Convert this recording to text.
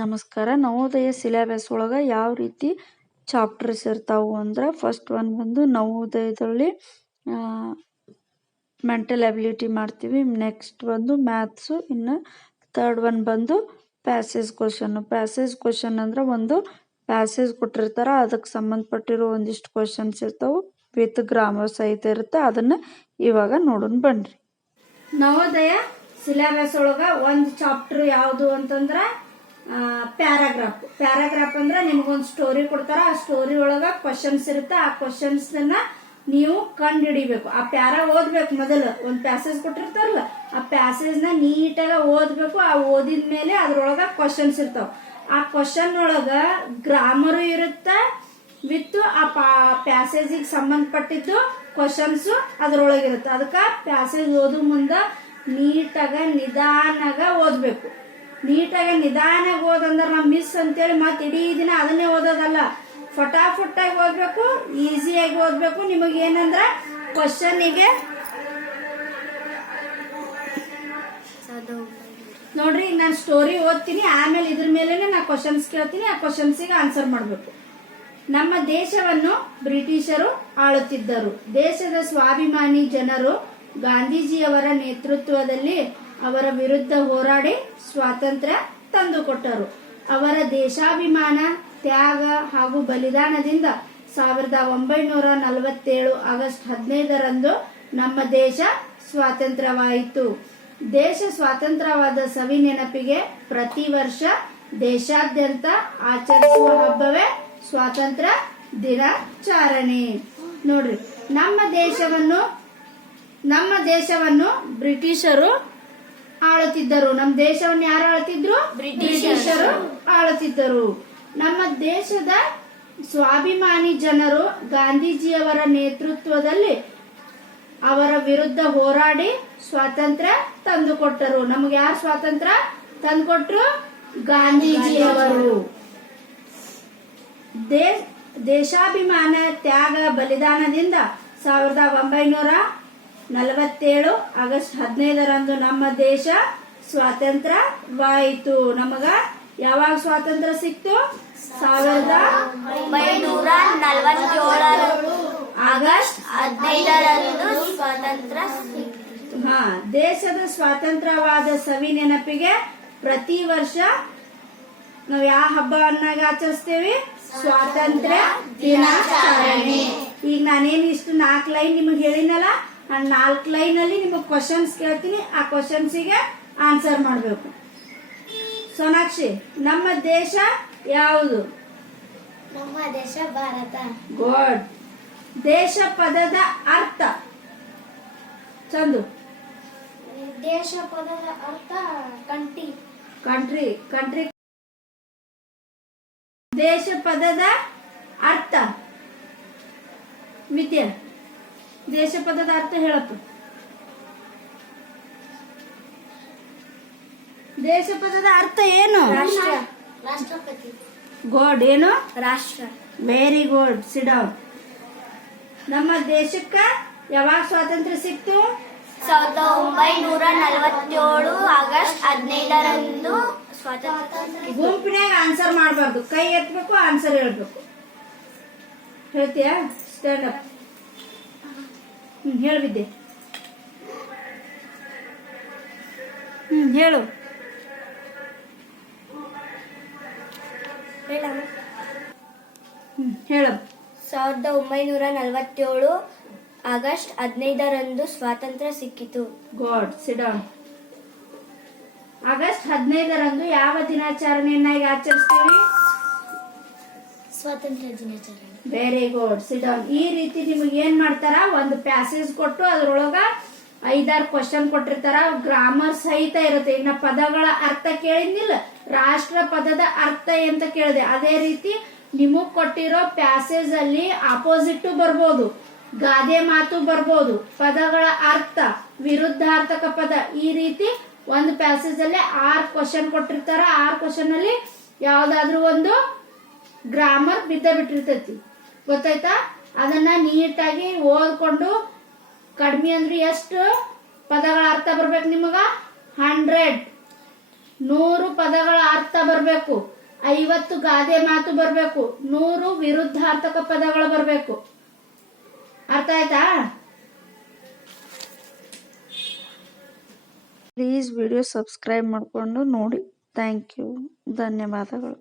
ನಮಸ್ಕಾರ. ನವೋದಯ ಸಿಲೆಬಸ್ ಒಳಗೆ ಯಾವ ರೀತಿ ಚಾಪ್ಟರ್ಸ್ ಇರ್ತಾವು ಅಂದ್ರೆ ಫಸ್ಟ್ ಒನ್ ಬಂದು ನವೋದಯದಲ್ಲಿ ಮೆಂಟಲ್ ಅಬಿಲಿಟಿ ಮಾಡ್ತೀವಿ. ನೆಕ್ಸ್ಟ್ ಬಂದು ಮ್ಯಾಥ್ಸು, ಇನ್ನು ತರ್ಡ್ ಒನ್ ಬಂದು ಪ್ಯಾಸೇಜ್ ಕ್ವಶನ್ನು ಪ್ಯಾಸೇಜ್ ಕ್ವಶನ್ ಅಂದ್ರೆ ಒಂದು ಪ್ಯಾಸೇಜ್ ಕೊಟ್ಟಿರ್ತಾರೆ ಅದಕ್ಕೆ ಸಂಬಂಧಪಟ್ಟಿರೋ ಒಂದಿಷ್ಟು ಕ್ವಶನ್ಸ್ ಇರ್ತಾವೆ, ವಿತ್ ಗ್ರಾಮರ್ ಸಹಿತ ಇರುತ್ತೆ, ಅದನ್ನ ಇವಾಗ ನೋಡೋಣ ಬನ್ರಿ. ನವೋದಯ ಸಿಲೆಬಸ್ ಒಳಗ ಒಂದು ಚಾಪ್ಟರ್ ಯಾವುದು ಅಂತಂದ್ರ ಪ್ಯಾರಾಗ್ರಾಫ್. ಪ್ಯಾರಾಗ್ರಾಫ್ ಅಂದ್ರೆ ನಿಮ್ಗೊಂದು ಸ್ಟೋರಿ ಕೊಡ್ತಾರ, ಆ ಸ್ಟೋರಿ ಒಳಗ ಕ್ವಶನ್ಸ್ ಇರುತ್ತೆ, ಆ ಕ್ವಶನ್ಸ್ ನೀವು ಕಂಡು ಹಿಡಿಬೇಕು ಆ ಪ್ಯಾರಾ ಓದ್ಬೇಕು ಮೊದಲು, ಒಂದು ಪ್ಯಾಸೇಜ್ ಕೊಟ್ಟಿರ್ತಾರಲ್ಲ, ಆ ಪ್ಯಾಸೇಜ್ನ ನೀಟಾಗ ಓದ್ಬೇಕು, ಆ ಓದಿದ ಮೇಲೆ ಅದ್ರೊಳಗ ಕ್ವಶನ್ಸ್ ಇರ್ತಾವ. ಆ ಕ್ವಶನ್ ಒಳಗ ಗ್ರಾಮರು ಇರುತ್ತ ವಿತ್ ಆ ಪ್ಯಾಸೇಜಿಗೆ ಸಂಬಂಧಪಟ್ಟಿದ್ದು ಕ್ವಶನ್ಸ್ ಅದ್ರೊಳಗಿರುತ್ತೆ. ಅದಕ್ಕೆ ಪ್ಯಾಸೇಜ್ ಓದು ಮುಂದ ನೀಟಾಗ ನಿಧಾನಾಗ ಓದ್ಬೇಕು. ನೀಟಾಗಿ ನಿಧಾನಾಗಿ ಓದಂದ್ರೆ ನಮ್ಮ ಮಿಸ್ ಅಂತೇಳಿ ಮತ್ತೆ ಇಡೀ ದಿನ ಅದನ್ನೇ ಓದೋದಲ್ಲ. ಫಟಾಫಟಾಗಿ ಓದಬೇಕು, ಈಸಿಯಾಗಿ ಓದಬೇಕು. ನಿಮಗೆ ಏನಂದ್ರೆ ಕ್ವಶನಿಗೆ ನೋಡ್ರಿ, ನಾನು ಸ್ಟೋರಿ ಓದ್ತೀನಿ, ಆಮೇಲೆ ಇದ್ರ ಮೇಲೆ ನಾ ಕ್ವಶನ್ಸ್ ಕೇಳ್ತೀನಿ, ಆ ಕ್ವಶನ್ಸಿಗೆ ಆನ್ಸರ್ ಮಾಡಬೇಕು. ನಮ್ಮ ದೇಶವನ್ನು ಬ್ರಿಟಿಷರು ಆಳುತ್ತಿದ್ದರು. ದೇಶದ ಸ್ವಾಭಿಮಾನಿ ಜನರು ಗಾಂಧೀಜಿಯವರ ನೇತೃತ್ವದಲ್ಲಿ ಅವರ ವಿರುದ್ಧ ಹೋರಾಡಿ ಸ್ವಾತಂತ್ರ್ಯ ತಂದುಕೊಟ್ಟರು. ಅವರ ದೇಶಾಭಿಮಾನ, ತ್ಯಾಗ ಹಾಗೂ ಬಲಿದಾನದಿಂದ ಸಾವಿರದ ಒಂಬೈನೂರ ನಲವತ್ತೇಳು ಆಗಸ್ಟ್ ಹದಿನೈದರಂದು ನಮ್ಮ ದೇಶ ಸ್ವಾತಂತ್ರ್ಯವಾಯಿತು. ದೇಶ ಸ್ವಾತಂತ್ರ್ಯವಾದ ಸವಿ ನೆನಪಿಗೆ ಪ್ರತಿ ವರ್ಷ ದೇಶಾದ್ಯಂತ ಆಚರಿಸುವ ಹಬ್ಬವೇ ಸ್ವಾತಂತ್ರ್ಯ ದಿನಾಚರಣೆ. ನೋಡ್ರಿ, ನಮ್ಮ ದೇಶವನ್ನು ನಮ್ಮ ದೇಶವನ್ನು ಬ್ರಿಟಿಷರು ಆಳುತ್ತಿದ್ದರು ನಮ್ಮ ದೇಶವನ್ನು ಯಾರು ಆಳುತ್ತಿದ್ರು ಬ್ರಿಟಿಷರು. ಆಳುತ್ತಿದ್ದರು ನಮ್ಮ ದೇಶದ ಸ್ವಾಭಿಮಾನಿ ಜನರು ಗಾಂಧೀಜಿಯವರ ನೇತೃತ್ವದಲ್ಲಿ ಅವರ ವಿರುದ್ಧ ಹೋರಾಡಿ ಸ್ವಾತಂತ್ರ್ಯ ತಂದುಕೊಟ್ಟರು. ನಮ್ಗೆ ಯಾರು ಸ್ವಾತಂತ್ರ್ಯ ತಂದುಕೊಟ್ರು? ಗಾಂಧೀಜಿಯವರು. ದೇಶ ದೇಶಾಭಿಮಾನ ತ್ಯಾಗ ಬಲಿದಾನದಿಂದ ಸಾವಿರದ ಒಂಬೈನೂರ ನಲವತ್ತೇಳು ಆಗಸ್ಟ್ ಹದಿನೈದರಂದು ನಮ್ಮ ದೇಶ ಸ್ವಾತಂತ್ರ್ಯವಾಯಿತು. ನಮಗ ಯಾವಾಗ ಸ್ವಾತಂತ್ರ್ಯ ಸಿಕ್ತು? ಸಾವಿರದ ಒಂಬೈನೂರ ನಲವತ್ತೇಳರಂದು. ಆಗಸ್ಟ್ ಹದಿನೈದರಂದು ಸ್ವಾತಂತ್ರ್ಯ ಹಾ ದೇಶದ ಸ್ವಾತಂತ್ರ್ಯವಾದ ಸವಿ ನೆನಪಿಗೆ ಪ್ರತಿ ವರ್ಷ ನಾವು ಯಾವ ಹಬ್ಬವನ್ನಾಗ ಆಚರಿಸ್ತೇವೆ? ಸ್ವಾತಂತ್ರ್ಯ ದಿನಾಚರಣೆ. ಈಗ ನಾನೇನು ಇಷ್ಟು ನಾಲ್ಕು ಲೈನ್ ನಿಮಗೆ ಹೇಳಿನಲ್ಲ ಆ ನಾಲ್ಕು ಲೈನ್ ಅಲ್ಲಿ ನಿಮಗೆ ಕ್ವಶನ್ಸ್ ಕೇಳ್ತೀನಿ. ಆ ಕ್ವಶನ್ಸಿಗೆ ಆನ್ಸರ್ ಮಾಡಬೇಕು. ಸೋನಾಕ್ಷಿ ನಮ್ಮ ದೇಶ ಯಾವುದು? ನಮ್ಮ ದೇಶ ಭಾರತ. ಗುಡ್ ದೇಶ ಪದದ ಅರ್ಥ. ಚಂದು. ದೇಶ ಪದದ ಅರ್ಥ ಕಂಟ್ರಿ. Country country. ದೇಶ ಪದದ ಅರ್ಥ. ವಿದ್ಯಾ ದೇಶ ಪದದ ಅರ್ಥ ಹೇಳಪ್ಪ. ದೇಶ ಪದದ ಅರ್ಥ ಏನು? ರಾಷ್ಟ್ರ. ರಾಷ್ಟ್ರಪತಿ. ಗೋಡ್ ಏನು? ರಾಷ್ಟ್ರ. ವೆರಿ ಗುಡ್ ಸಿಡೌನ್ ನಮ್ಮ ದೇಶಕ್ಕ ಯಾವಾಗ ಸ್ವಾತಂತ್ರ್ಯ ಸಿಕ್ತು? ಸಾವಿರದ ಒಂಬೈನೂರ ನಲವತ್ತೇಳು ಆಗಸ್ಟ್ ಹದಿನೈದರಂದು ಸ್ವಾತಂತ್ರ್ಯ ಗುಂಪಿನಾಗ ಆನ್ಸರ್ ಮಾಡಬಾರ್ದು. ಕೈ ಎತ್ತಬೇಕು ಆನ್ಸರ್ ಹೇಳ್ಬೇಕು. ಹೇಳ್ತೀಯಾ? ಸ್ಟ್ಯಾಂಡ್ ಅಪ್ ಹ್ಮ್ ವಿದ್ಯೆ. ಹ್ಮ್ ಹೇಳು. ಹ್ಮ್ ಹೇಳು. ಸಾವಿರದ ಒಂಬೈನೂರ ನಲವತ್ತೇಳು ಆಗಸ್ಟ್ ಹದಿನೈದರಂದು ಸ್ವಾತಂತ್ರ್ಯ ಸಿಕ್ಕಿತು. ಗಾಡ್ ಸಿಡ ಆಗಸ್ಟ್ ಹದಿನೈದರಂದು ಯಾವ ದಿನಾಚರಣೆಯನ್ನಾಗಿ ಆಚರಿಸ್ತೀವಿ ಸ್ವಾತಂತ್ರ್ಯ ದಿನಾಚರಣೆ. ವೆರಿ ಗುಡ್ ಸಿಡೌನ್ ಈ ರೀತಿ ನಿಮಗೆ ಏನ್ ಮಾಡ್ತಾರ? ಒಂದು ಪ್ಯಾಸೇಜ್ ಕೊಟ್ಟು ಅದ್ರೊಳಗ ಐದಾರು ಕ್ವಶನ್ ಕೊಟ್ಟಿರ್ತಾರ. ಗ್ರಾಮರ್ ಸಹಿತ ಇರುತ್ತೆ. ಈಗ ಪದಗಳ ಅರ್ಥ ಕೇಳಿದ್ನಿಲ್ಲ? ರಾಷ್ಟ್ರ ಪದದ ಅರ್ಥ ಅಂತ ಕೇಳಿದೆ? ಅದೇ ರೀತಿ ನಿಮಗ್ ಕೊಟ್ಟಿರೋ ಪ್ಯಾಸೇಜ್ ಅಲ್ಲಿ ಆಪೋಸಿಟ್ ಬರ್ಬೋದು. ಗಾದೆ ಮಾತು ಬರ್ಬೋದು. ಪದಗಳ ಅರ್ಥ, ವಿರುದ್ಧಾರ್ಥಕ ಪದ ಈ ರೀತಿ ಒಂದು ಪ್ಯಾಸೇಜ್ ಅಲ್ಲಿ ಆರ್ ಕ್ವಶನ್ ಕೊಟ್ಟಿರ್ತಾರ. ಆರ್ ಕ್ವಶನ್ ಅಲ್ಲಿ ಯಾವ್ದಾದ್ರು ಒಂದು ಗ್ರಾಮರ್ ಬಿದ್ದ ಬಿಟ್ಟಿರ್ತೈತಿ ಗೊತ್ತಾಯ್ತಾ? ಅದನ್ನ ನೀಟಾಗಿ ಓದ್ಕೊಂಡು ಕಡಿಮೆ ಅಂದ್ರೆ ಎಷ್ಟು ಪದಗಳ ಅರ್ಥ ಬರ್ಬೇಕು ನಿಮಗ? ಹಂಡ್ರೆಡ್. ನೂರು ಪದಗಳ ಅರ್ಥ ಬರಬೇಕು. ಐವತ್ತು ಗಾದೆ ಮಾತು ಬರಬೇಕು. ನೂರು ವಿರುದ್ಧಾರ್ಥಕ ಪದಗಳು ಬರಬೇಕು. ಅರ್ಥ ಆಯ್ತಾ? ಪ್ಲೀಸ್ ವಿಡಿಯೋ ಸಬ್ಸ್ಕ್ರೈಬ್ ಮಾಡಿಕೊಂಡು ನೋಡಿ. ಥ್ಯಾಂಕ್ ಯು ಧನ್ಯವಾದಗಳು.